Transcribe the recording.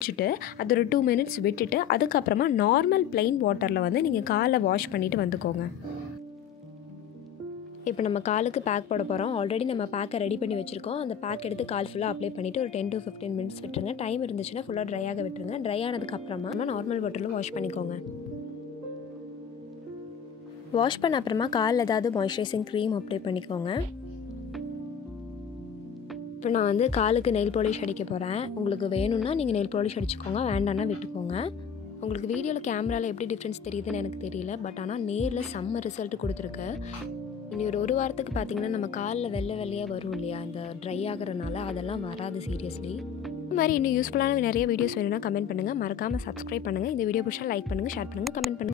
வச்சுட்டு அது ஒரு 2 மினிட்ஸ் விட்டுட்டு அதுக்கப்புறமா நார்மல் ப்ளைன் வாட்டரில் வந்து நீங்கள் காலை வாஷ் பண்ணிவிட்டு வந்துக்கோங்க. இப்போ நம்ம காலுக்கு பேக் போட போகிறோம். ஆல்ரெடி நம்ம பேக்கை ரெடி பண்ணி வச்சுருக்கோம். அந்த பேக் எடுத்து கால் ஃபுல்லாக அப்ளை பண்ணிவிட்டு ஒரு 10 to 15 மினிட்ஸ் விட்டுருங்க. டைம் இருந்துச்சுன்னா ஃபுல்லாக ட்ரை ஆக விட்டுருங்க. ட்ரை ஆனதுக்கப்புறமா நார்மல் வாட்டரில் வாஷ் பண்ணிக்கோங்க. வாஷ் பண்ண அப்புறமா காலில் ஏதாவது மாய்ஸ்சரைசிங் க்ரீம் அப்ளை பண்ணிக்கோங்க. இப்போ நான் வந்து காலுக்கு நெயில் பாலிஷ் அடிக்க போகிறேன். உங்களுக்கு வேணும்னா நீங்கள் நெயில் பாலிஷ் அடிச்சுக்கோங்க, வேண்டாம்னா விட்டுக்கோங்க. உங்களுக்கு வீடியோவில் கேமராவில் எப்படி டிஃப்ரென்ஸ் தெரியுதுன்னு எனக்கு தெரியல, பட் ஆனால் நேரில் செம்ம ரிசல்ட் கொடுத்துருக்கு. இனி ஒரு வாரத்துக்கு பார்த்தீங்கன்னா நம்ம காலில் வெள்ளையாக வரும் இல்லையா, இந்த ட்ரை ஆகிறனால அதெல்லாம் வராது சீரியஸ்லி. இந்த மாதிரி இன்னும் யூஸ்ஃபுல்லான நிறைய வீடியோஸ் வேணும்னா கமெண்ட் பண்ணுங்கள். மறக்காமல் சப்ஸ்கிரைப் பண்ணுங்கள். இந்த வீடியோ பிடிச்சா லைக் பண்ணுங்கள், ஷேர் பண்ணுங்கள், கமெண்ட் பண்ணுங்கள்.